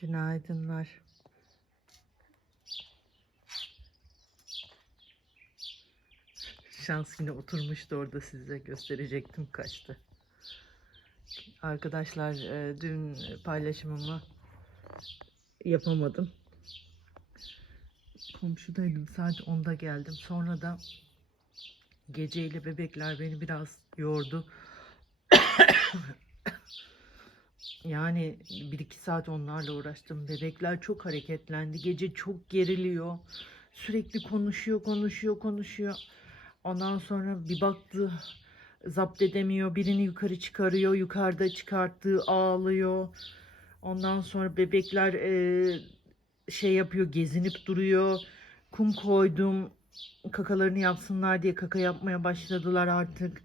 Günaydınlar. Şans yine oturmuştu orada size gösterecektim kaçtı. Arkadaşlar e, dün paylaşımımı yapamadım. Komşudaydım saat 10'da geldim. Sonra da geceyle bebekler beni biraz yordu. Yani bir iki saat onlarla uğraştım. Bebekler çok hareketlendi. Gece çok geriliyor. Sürekli konuşuyor, konuşuyor, konuşuyor. Ondan sonra bir baktı zapt edemiyor. Birini yukarı çıkarıyor. Yukarıda çıkarttığı ağlıyor. Ondan sonra bebekler eee, şey yapıyor, gezinip duruyor. Kum koydum. Kakalarını yapsınlar diye kaka yapmaya başladılar artık.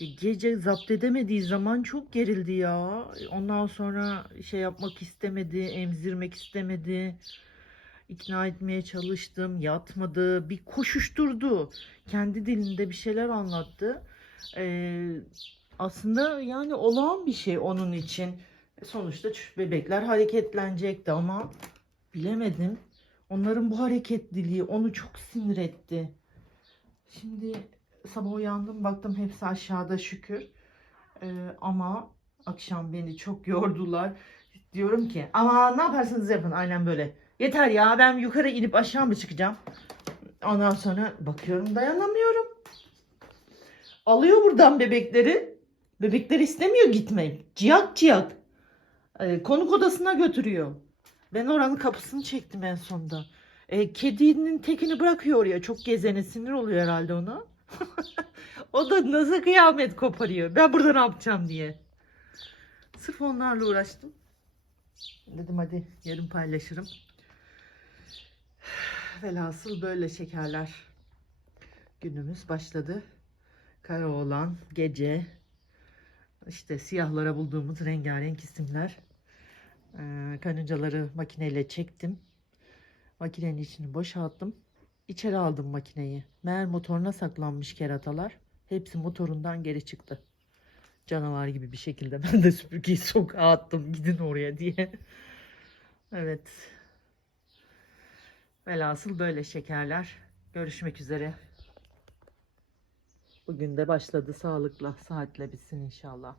E, Gece zapt edemediği zaman çok gerildi ya. Ondan sonra şey yapmak istemedi, emzirmek istemedi. İkna etmeye çalıştım, yatmadı. Bir koşuşturdu. Kendi dilinde bir şeyler anlattı. Ee, aslında yani olağan bir şey onun için. Sonuçta ç- bebekler hareketlenecekti ama bilemedim. Onların bu hareketliliği onu çok sinir etti. Şimdi sabah uyandım baktım hepsi aşağıda şükür. Ee, ama akşam beni çok yordular. Diyorum ki ama ne yaparsanız yapın aynen böyle. Yeter ya ben yukarı inip aşağı mı çıkacağım? Ondan sonra bakıyorum dayanamıyorum. Alıyor buradan bebekleri. Bebekler istemiyor gitmek. Ciyak ciyak. Ee, konuk odasına götürüyor. Ben oranın kapısını çektim en sonunda. E, kedinin tekini bırakıyor oraya. Çok gezene sinir oluyor herhalde ona. o da nasıl kıyamet koparıyor. Ben burada ne yapacağım diye. Sırf onlarla uğraştım. Dedim hadi yarın paylaşırım. Velhasıl böyle şekerler. Günümüz başladı. Karaoğlan, gece, işte siyahlara bulduğumuz rengarenk isimler. Ee, karıncaları makineyle çektim. Makinenin içini boşalttım. İçeri aldım makineyi. Meğer motoruna saklanmış keratalar. Hepsi motorundan geri çıktı. Canavar gibi bir şekilde ben de süpürgeyi sokağa attım gidin oraya diye. evet. Velhasıl böyle şekerler. Görüşmek üzere. Bugün de başladı sağlıkla, saatle bitsin inşallah.